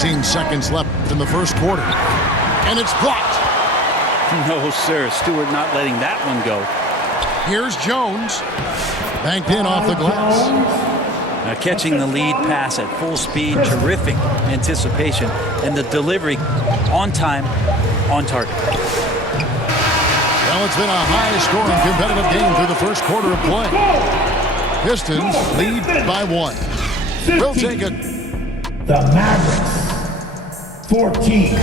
17 seconds left in the first quarter. And it's blocked. No, sir. Stewart not letting that one go. Here's Jones. Banked in off the glass. Now catching the lead pass at full speed. Terrific anticipation. And the delivery on time, on target. Well, it's been a high-scoring competitive game through the first quarter of play. Pistons lead by 1. We'll take it. The Mavericks, 14.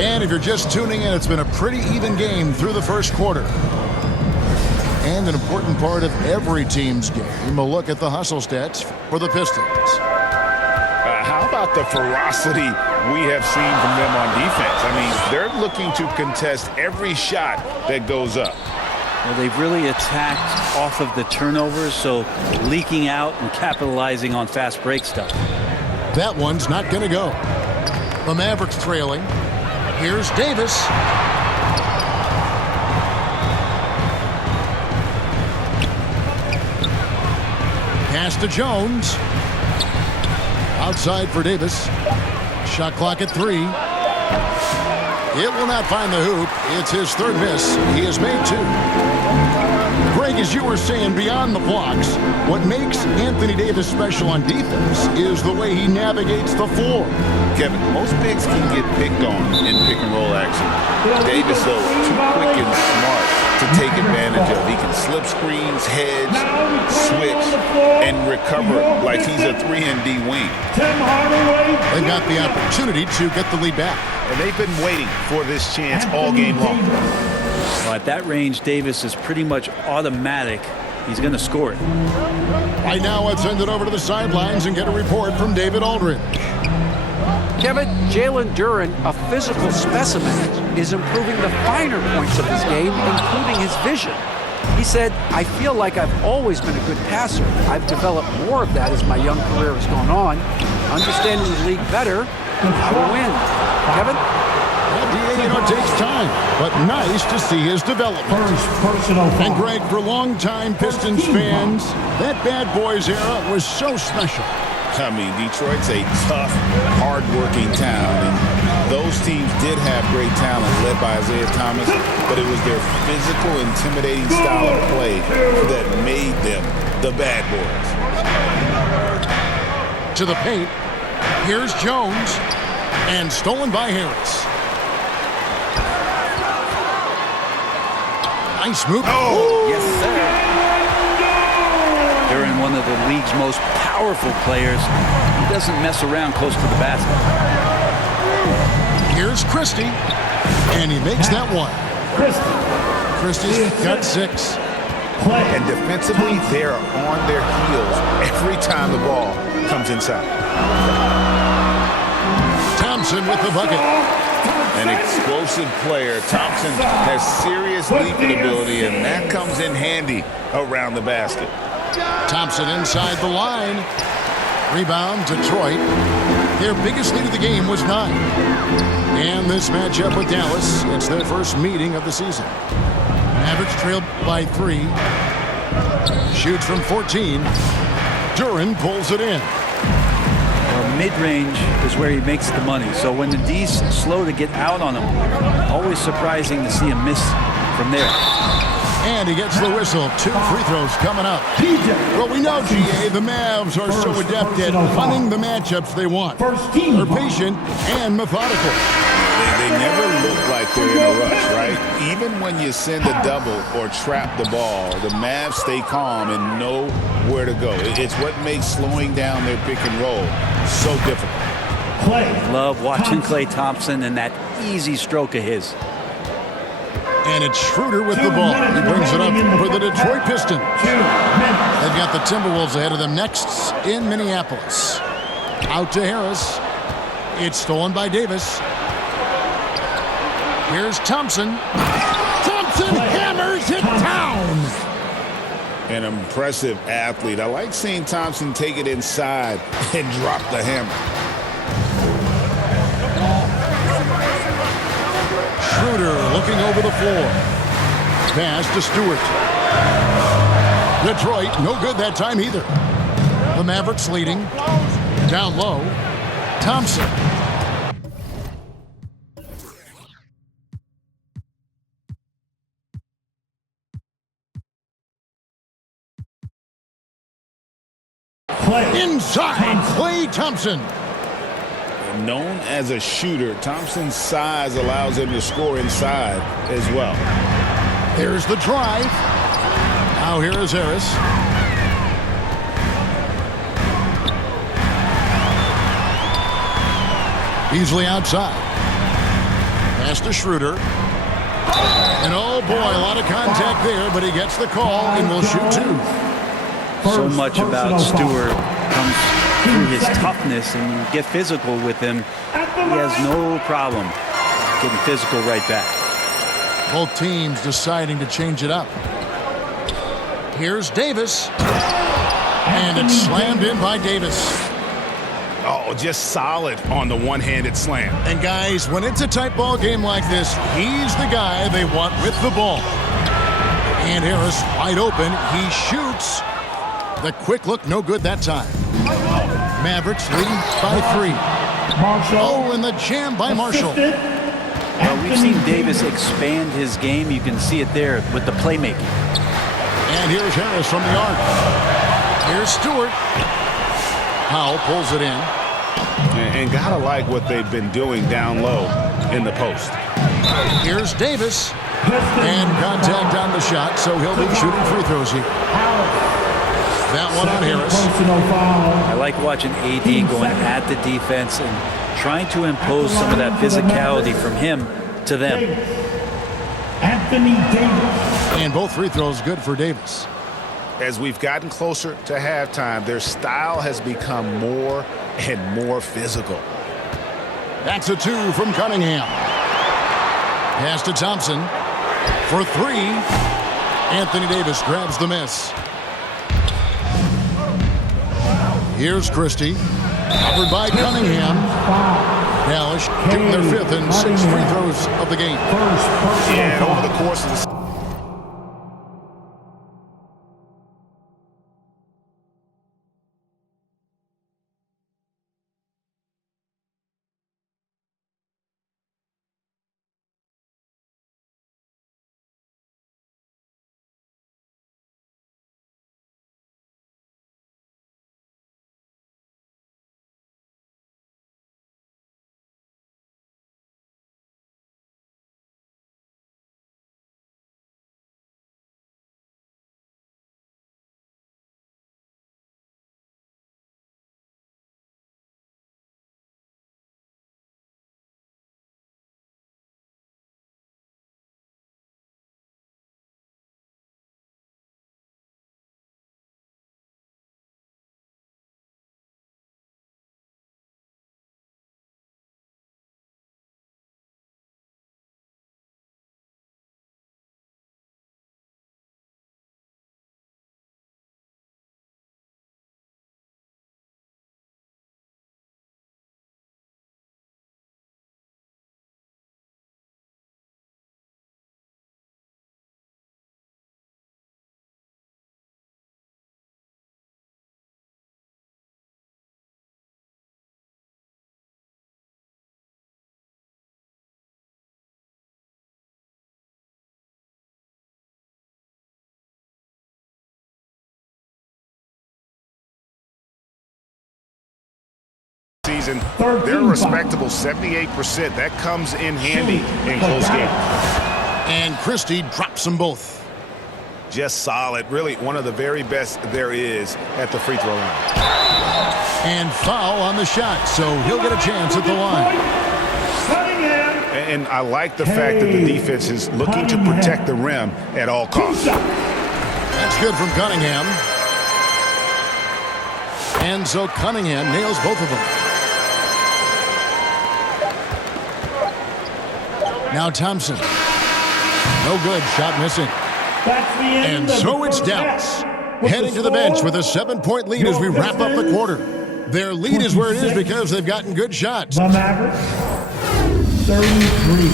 And if you're just tuning in, it's been a pretty even game through the first quarter. And an important part of every team's game, a look at the hustle stats for the Pistons. How about the ferocity we have seen from them on defense? I mean, they're looking to contest every shot that goes up. Well, they've really attacked off of the turnovers, so leaking out and capitalizing on fast break stuff. That one's not going to go. The Mavericks trailing. Here's Davis. Pass to Jones. Outside for Davis. Shot clock at 3. It will not find the hoop. It's his third miss. He has made 2. Greg, as you were saying, beyond the blocks, what makes Anthony Davis special on defense is the way he navigates the floor. Kevin, most bigs can get picked on in pick-and-roll action. Davis, though, too quick and smart to take advantage of. He can slip screens, hedge, switch, and recover like he's a 3-and-D wing. They've got the opportunity to get the lead back. And they've been waiting for this chance all game long. Well, at that range, Davis is pretty much automatic. He's going to score it. Right now, let's send it over to the sidelines and get a report from David Aldridge. Kevin, Jalen Duren, a physical specimen, is improving the finer points of his game, including his vision. He said, "I feel like I've always been a good passer. I've developed more of that as my young career has gone on. Understanding the league better, I will win." Kevin? It takes time, but nice to see his development. And Greg, for longtime Pistons fans, that bad boys era was so special. I mean, Detroit's a tough, hard-working town, and those teams did have great talent led by Isaiah Thomas, but it was their physical, intimidating style of play that made them the bad boys. To the paint, here's Jones, and stolen by Harris. Nice move. Oh, yes, sir. Duren, one of the league's most powerful players. He doesn't mess around close to the basket. Here's Christie, and he makes that one. Christie's got 6. And defensively, they are on their heels every time the ball comes inside. Thompson with the bucket. An explosive player. Thompson has serious leaping ability, and that comes in handy around the basket. Thompson inside the line. Rebound, Detroit. Their biggest lead of the game was 9. And this matchup with Dallas, it's their first meeting of the season. Mavericks trailed by 3. Shoots from 14. Duren pulls it in. Mid-range is where he makes the money. So when the D's slow to get out on him, always surprising to see him miss from there. And he gets the whistle. 2 free throws coming up. Well, we know, GA, the Mavs are so adept at finding the matchups they want. They're patient and methodical. They never look like they're in a rush, right? Even when you send a double or trap the ball, the Mavs stay calm and know where to go. It's what makes slowing down their pick and roll so difficult. Love watching Klay Thompson and that easy stroke of his. And it's Schroeder with the ball. He brings it up for the Detroit Pistons. They've got the Timberwolves ahead of them next in Minneapolis. Out to Harris. It's stolen by Davis. Here's Thompson. Thompson hammers it down. An impressive athlete. I like seeing Thompson take it inside and drop the hammer. Schroeder looking over the floor. Pass to Stewart. Detroit, no good that time either. The Mavericks leading. Down low, Thompson. Inside, Klay Thompson. Known as a shooter, Thompson's size allows him to score inside as well. Here's the drive. Now here is Harris. Beasley outside. Pass to Schroeder. And oh boy, a lot of contact there, but he gets the call and will shoot two. So much about Stewart comes through his toughness, and you get physical with him. He has no problem getting physical right back. Both teams deciding to change it up. Here's Davis. And it's slammed in by Davis. Oh, just solid on the one-handed slam. And guys, when it's a tight ball game like this, he's the guy they want with the ball. And Harris wide open. He shoots. The quick look, no good that time. Mavericks leading by 3. Oh, and the jam by Marshall. Well, we've seen Davis expand his game. You can see it there with the playmaking. And here's Harris from the arc. Here's Stewart. Powell pulls it in. And gotta like what they've been doing down low in the post. Here's Davis. And contact on the shot, so he'll be shooting free throws here. That one on Harris. I like watching AD going at the defense and trying to impose some of that physicality from him to them. Anthony Davis. And both free throws good for Davis. As we've gotten closer to halftime, their style has become more and more physical. That's a 2 from Cunningham. Pass to Thompson for 3. Anthony Davis grabs the miss. Here's Christie. Covered by Cunningham. Dallas getting their 5th and 6th free throws of the game. And over the course of the season, they're a respectable 78%. That comes in handy in close games. And Christie drops them both. Just solid. Really one of the very best there is at the free throw line. And foul on the shot, so he'll get a chance at the line. And I like the fact that the defense is looking to protect the rim at all costs. That's good from Cunningham. And so Cunningham nails both of them. Now Thompson. No good. Shot missing. And so it's Dallas heading to the bench with a 7-point lead as we wrap up the quarter. Their lead is where it is because they've gotten good shots. The Mavericks, 33.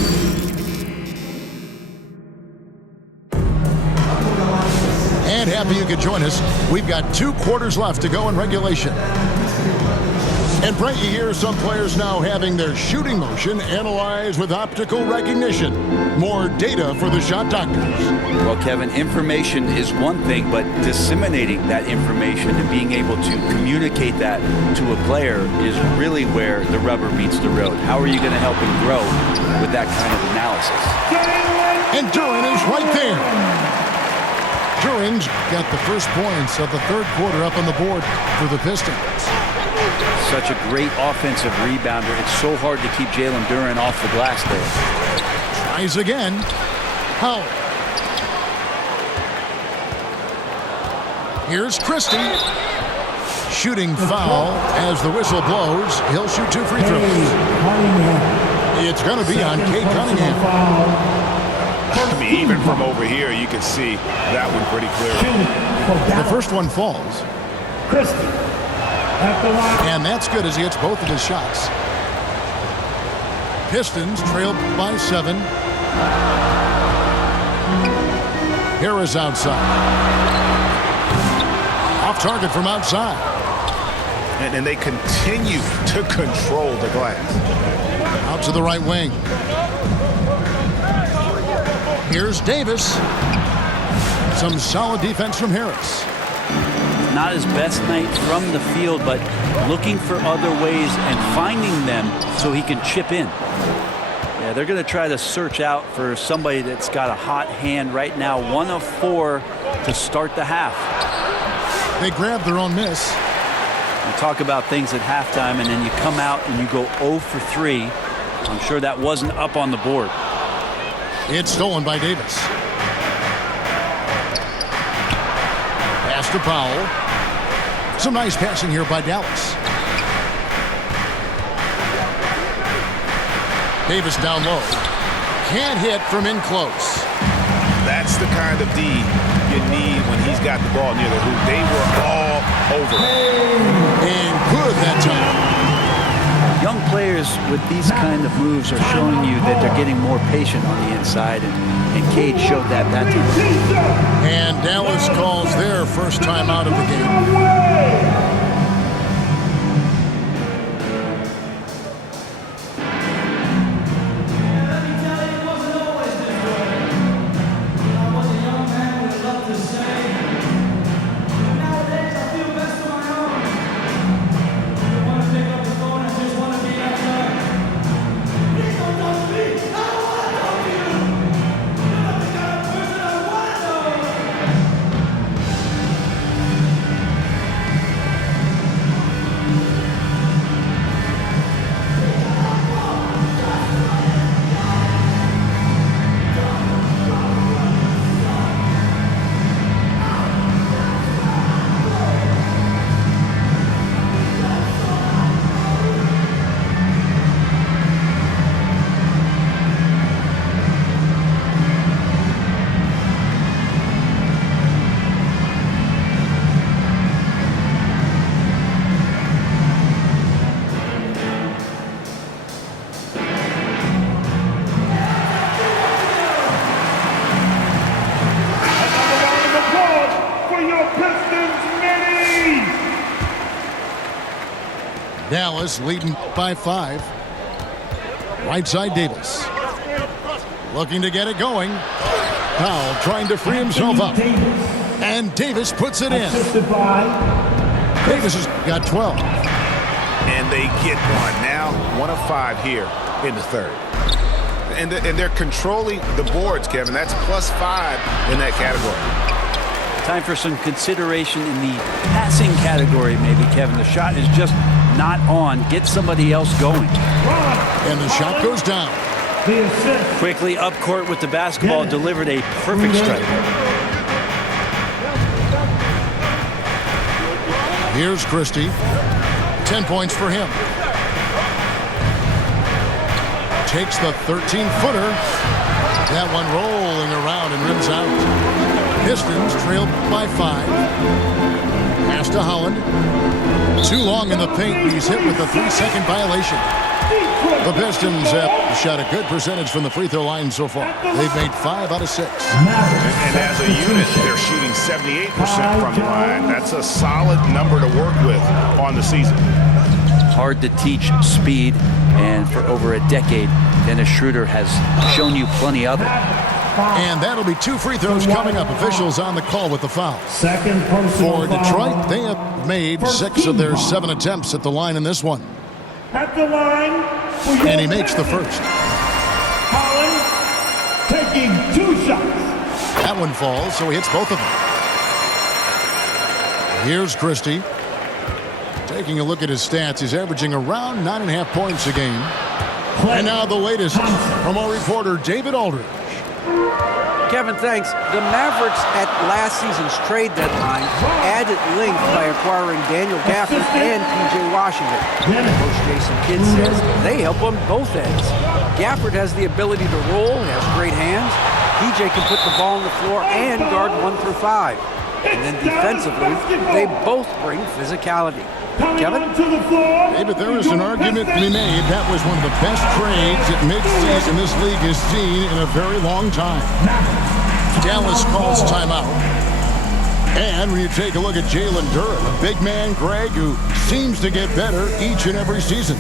And happy you could join us. We've got 2 quarters left to go in regulation. And Brent, you hear some players now having their shooting motion analyzed with optical recognition. More data for the shot doctors. Well, Kevin, information is one thing, but disseminating that information and being able to communicate that to a player is really where the rubber meets the road. How are you going to help him grow with that kind of analysis? And Duren is right there. Duren's got the first points of the third quarter up on the board for the Pistons. Such a great offensive rebounder. It's so hard to keep Jalen Duren off the glass there. Tries again. Howard. Here's Christie. Shooting foul as the whistle blows. He'll shoot 2 free throws. It's going to be on Cade Cunningham. I mean, even from over here, you can see that one pretty clearly. The first one falls. Christie. And that's good as he hits both of his shots. Pistons trail by 7. Harris outside. Off target from outside. And they continue to control the glass. Out to the right wing. Here's Davis. Some solid defense from Harris. Not his best night from the field, but looking for other ways and finding them so he can chip in. Yeah, they're going to try to search out for somebody that's got a hot hand right now. 1 of 4 to start the half. They grab their own miss. You talk about things at halftime, and then you come out and you go 0 for 3. I'm sure that wasn't up on the board. It's stolen by Davis. Pass to Powell. Some nice passing here by Dallas. Davis down low. Can't hit from in close. That's the kind of D you need when he's got the ball near the hoop. They were all over. And good that time. Young players with these kind of moves are showing you that they're getting more patient on the inside, and Cade showed that time. And Dallas calls their first time out of the game. Dallas leading by 5. Right side Davis. Looking to get it going. Powell trying to free himself up. And Davis puts it in. Davis has got 12. And they get one. Now 1 of 5 here in the third. And they're controlling the boards, Kevin. That's +5 in that category. Time for some consideration in the passing category, maybe, Kevin. The shot is just not on. Get somebody else going. And the shot goes down. Quickly up court with the basketball, delivered a perfect strike. Here's Christie. 10 points for him. Takes the 13-footer. That one rolling around and rims out. Pistons trail by 5. Pass to Holland. Too long in the paint. He's hit with a 3-second violation. The Pistons have shot a good percentage from the free throw line so far. They've made 5 out of 6. And as a unit, they're shooting 78% from the line. That's a solid number to work with on the season. hard to teach speed, and for over a decade, Dennis Schroeder has shown you plenty of it. And that'll be 2 free throws coming up. Officials on the call with the foul. Second personal For Detroit, they have made 6 of their 7 attempts at the line in this one. At the line, And he makes the first. Holland taking 2 shots. That one falls, so he hits both of them. Here's Christie. Taking a look at his stats, he's averaging around 9.5 points a game. And now the latest from our reporter, David Aldridge. Kevin, thanks. The Mavericks at last season's trade deadline added length by acquiring Daniel Gafford and P.J. Washington. Coach Jason Kidd says they help on both ends. Gafford has the ability to roll, has great hands. P.J. can put the ball on the floor and guard 1 through 5. And then defensively, they both bring physicality. Kevin? David, there is an argument to be made. That was one of the best trades at midseason this league has seen in a very long time. Dallas calls timeout. And when you take a look at Jalen Duren, a big man, Greg, who seems to get better each and every season.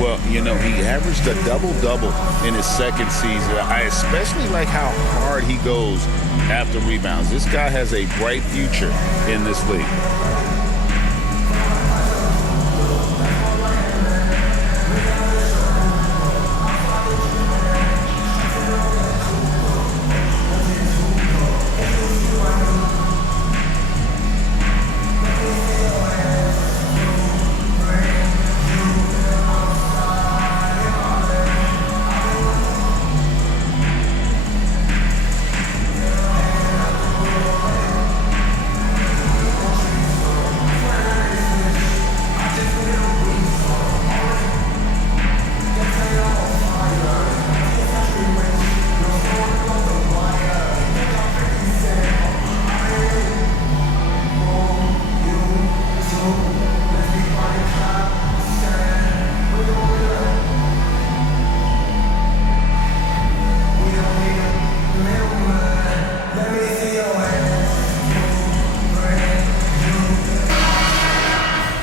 Well, you know, he averaged a double-double in his second season. I especially like how hard he goes after rebounds. This guy has a bright future in this league.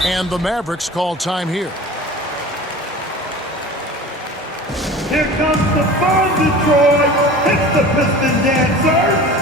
And the Mavericks call time here. Here comes the fun, Detroit. It's the Piston Dancer.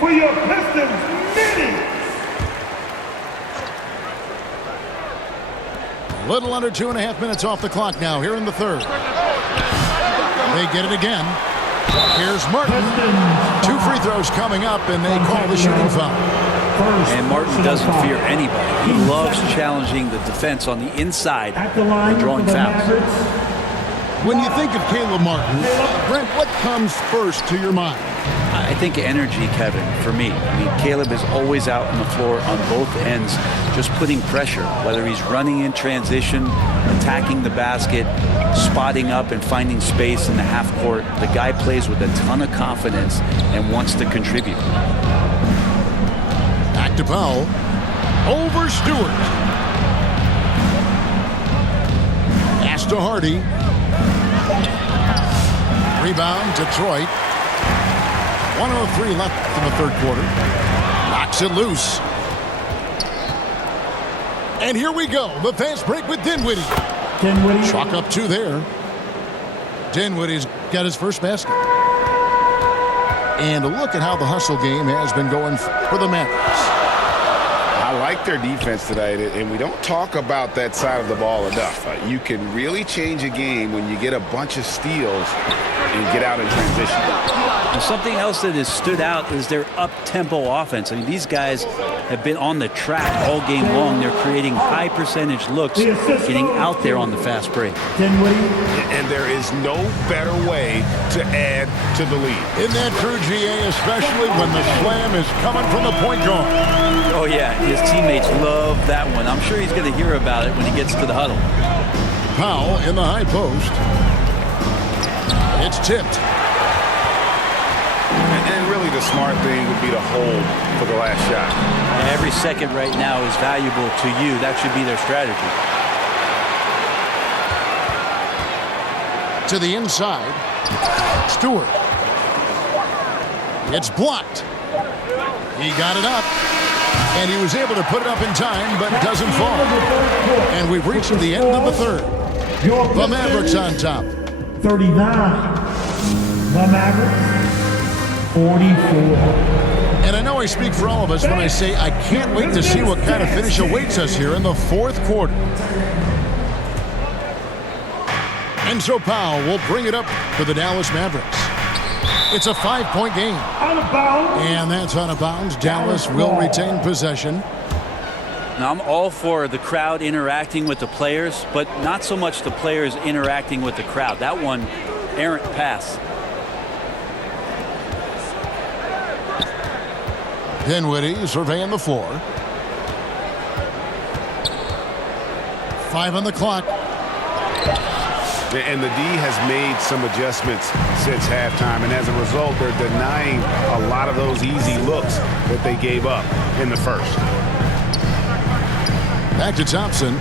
For your Pistons mini. A little under 2.5 minutes off the clock now here in the third. They get it again. Here's Martin. 2 free throws coming up, and they call the shooting foul. And Martin doesn't fear anybody. He loves challenging the defense on the inside and drawing fouls. When you think of Caleb Martin, Brent, what comes first to your mind? I think energy, Kevin, for me. I mean, Caleb is always out on the floor on both ends, just putting pressure, whether he's running in transition, attacking the basket, spotting up and finding space in the half court. The guy plays with a ton of confidence and wants to contribute. Back to Powell. Over Stewart. Pass to Hardy. Rebound, Detroit. 1:03 left in the third quarter. Knocks it loose. And here we go. The fast break with Dinwiddie. Chalk up 2 there. Dinwiddie's got his first basket. And look at how the hustle game has been going for the Mavericks. I like their defense tonight, and we don't talk about that side of the ball enough. You can really change a game when you get a bunch of steals and get out in transition. And something else that has stood out is their up-tempo offense. I mean, these guys have been on the track all game long. They're creating high-percentage looks, getting out there on the fast break. And there is no better way to add to the lead. Isn't that true, GA, especially when the slam is coming from the point guard? Oh, yeah, his teammates love that one. I'm sure he's going to hear about it when he gets to the huddle. Powell in the high post. It's tipped. And really the smart thing would be to hold for the last shot. Every second right now is valuable to you. That should be their strategy. To the inside. Stewart. It's blocked. He got it up. And he was able to put it up in time, but it doesn't fall. And we've reached the end of the third. The Mavericks on top. 39. The Mavericks, 44. And I know I speak for all of us when I say I can't wait to see what kind of finish awaits us here in the fourth quarter. And so Powell will bring it up for the Dallas Mavericks. It's a 5-point game. Out of bounds. And that's out of bounds. Dallas will retain possession. Now, I'm all for the crowd interacting with the players, but not so much the players interacting with the crowd. That one, errant pass. Dinwiddie surveying the floor. 5 on the clock. And the D has made some adjustments since halftime, and as a result, they're denying a lot of those easy looks that they gave up in the first. Back to Thompson.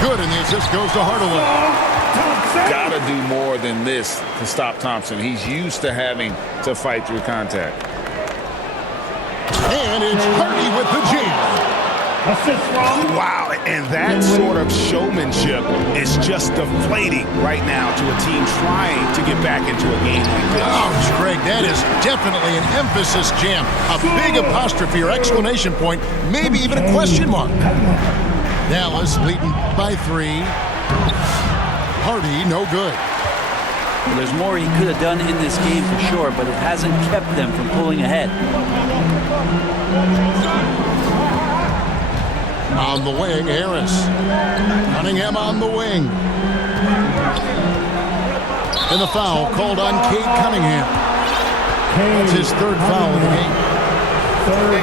Good, and the assist goes to Hardaway. Got to do more than this to stop Thompson. He's used to having to fight through contact. And it's Hardy with the jam. Wow, and that sort of showmanship is just deflating right now to a team trying to get back into a game like this. Oh, Greg, that is definitely an emphasis jam. A big apostrophe or exclamation point, maybe even a question mark. Dallas leading by 3. Hardy, no good. Well, there's more he could have done in this game for sure, but it hasn't kept them from pulling ahead. On the wing, Harris. Cunningham on the wing. And the foul called on Cade Cunningham. That's his 3rd foul of the game.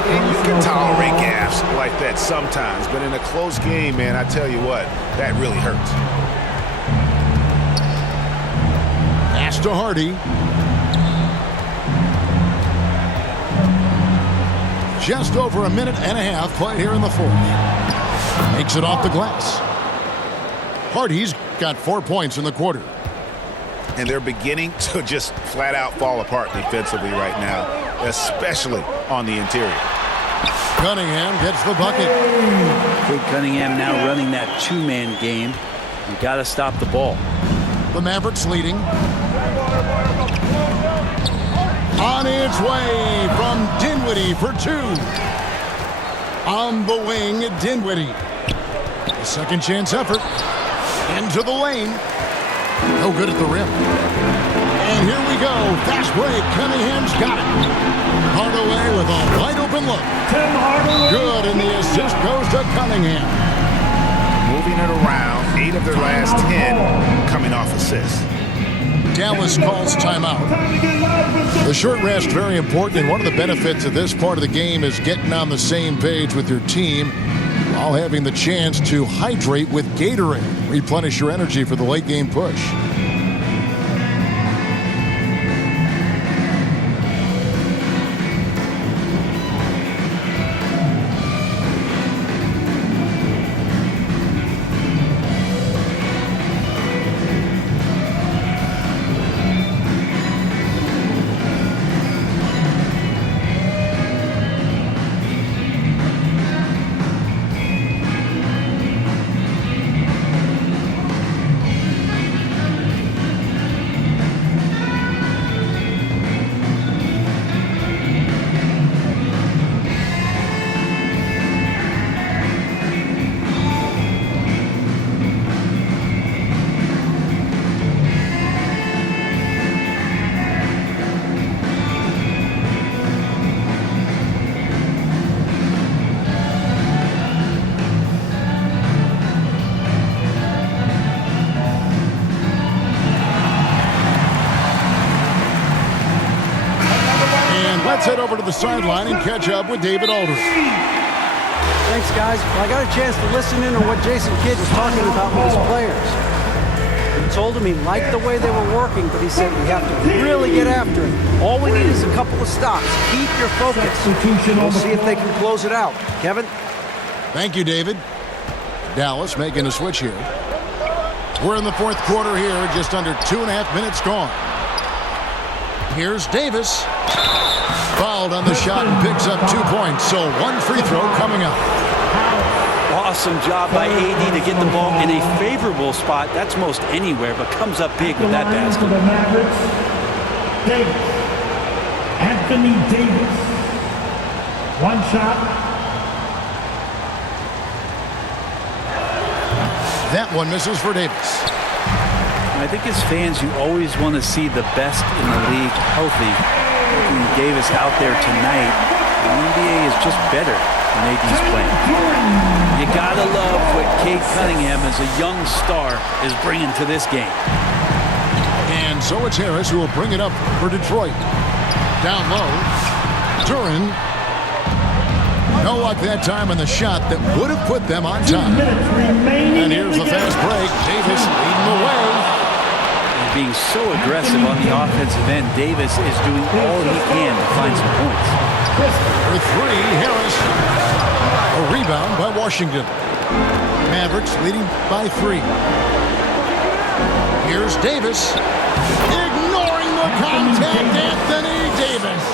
And you can tolerate gaffes like that sometimes, but in a close game, man, I tell you what, that really hurts. Pass to Hardy. Just over a minute and a half played here in the fourth. Makes it off the glass. Hardy's got 4 points in the quarter. And they're beginning to just flat out fall apart defensively right now, especially on the interior. Cunningham gets the bucket. Cade Cunningham now running that 2-man game. You got to stop the ball. The Mavericks leading. On its way from Dinwiddie for 2. On the wing, Dinwiddie. A second chance effort. Into the lane. No good at the rim. And here we go. Fast break. Cunningham's got it. Hardaway with a wide open look. Good, and the assist goes to Cunningham. Moving it around, 8 of their last 10 coming off assists. Dallas calls timeout. The short rest, very important, and one of the benefits of this part of the game is getting on the same page with your team while having the chance to hydrate with Gatorade. Replenish your energy for the late game push. Let's head over to the sideline and catch up with David Aldridge. Thanks, guys. Well, I got a chance to listen in on what Jason Kidd was talking about with his players. He told him he liked the way they were working, but he said we have to really get after it. All we need is a couple of stops. Keep your focus. We'll see if they can close it out. Kevin? Thank you, David. Dallas making a switch here. We're in the fourth quarter here, just under 2.5 minutes gone. Here's Davis. Fouled on the shot and picks up 2 points, so one free throw coming up. Awesome job by AD to get the ball in a favorable spot. That's most anywhere, but comes up big with that basket. For the Mavericks, Davis. Anthony Davis. One shot. That one misses for Davis. I think as fans, you always want to see the best in the league healthy. Davis out there tonight. The NBA is just better when AD's playing. You gotta love what Cade Cunningham, as a young star, is bringing to this game. And so it's Harris who will bring it up for Detroit. Down low, Duran. No luck that time on the shot that would have put them on top. And here's the fast break. Davis leading the way. Being so aggressive on the offensive end, Davis is doing all he can to find some points. For three, Harris. A rebound by Washington. Mavericks leading by 3. Here's Davis. Ignoring the contact, Anthony Davis.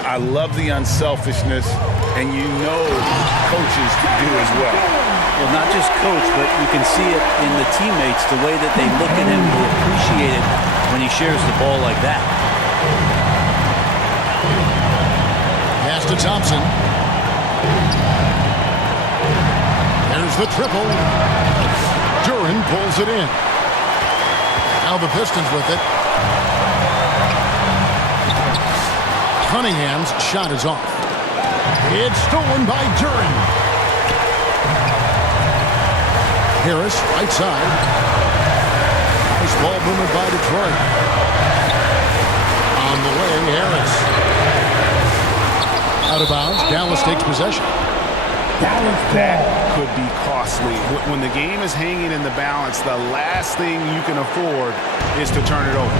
I love the unselfishness, and you know coaches do as well. Well, not just coach, but you can see it in the teammates, the way that they look at him, they appreciate it when he shares the ball like that. Pass to Thompson. There's the triple. Duran pulls it in. Now the Pistons with it. Cunningham's shot is off. It's stolen by Duran. Harris, right side. Nice ball movement by Detroit. On the way, Harris. Out of bounds. Dallas takes possession. That could be costly. When the game is hanging in the balance, the last thing you can afford is to turn it over.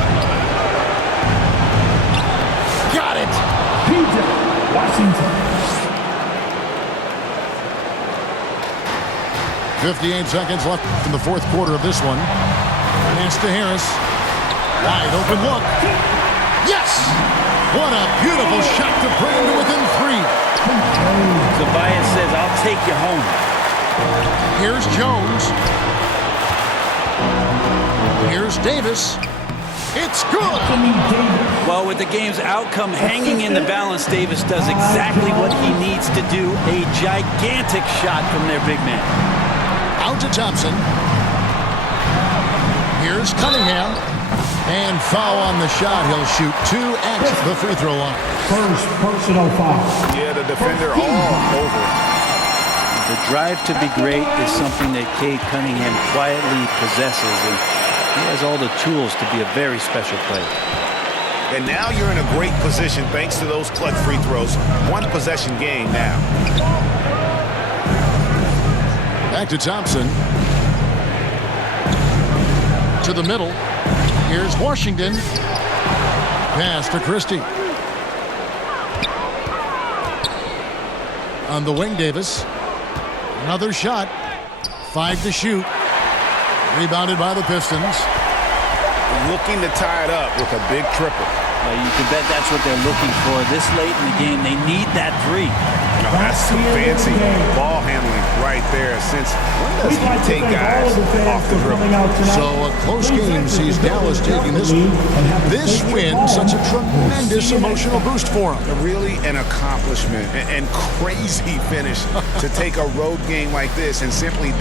Got it! PJ Washington. 58 seconds left in the fourth quarter of this one. Pass to Harris. Wide open look. Yes! What a beautiful shot to bring him to within 3. Tobias says, I'll take you home. Here's Jones. Here's Davis. It's good! Well, with the game's outcome hanging in the balance, Davis does exactly what he needs to do. A gigantic shot from their big man. Out to Thompson. Here's Cunningham. And foul on the shot. He'll shoot 2 at the free throw line. First personal foul. Yeah, the defender all over. The drive to be great is something that Cade Cunningham quietly possesses, and he has all the tools to be a very special player. And now you're in a great position thanks to those clutch free throws. One possession game now. Back to Thompson. To the middle. Here's Washington. Pass to Christie. On the wing, Davis. Another shot. 5 to shoot. Rebounded by the Pistons. Looking to tie it up with a big triple. You can bet that's what they're looking for. This late in the game, they need that 3. No, that's some fancy ball handling right there. Since when does he take guys off the dribble? So a close game sees Dallas taking this one. This win, such a tremendous emotional boost for them. Really an accomplishment and crazy finish to take a road game like this and simply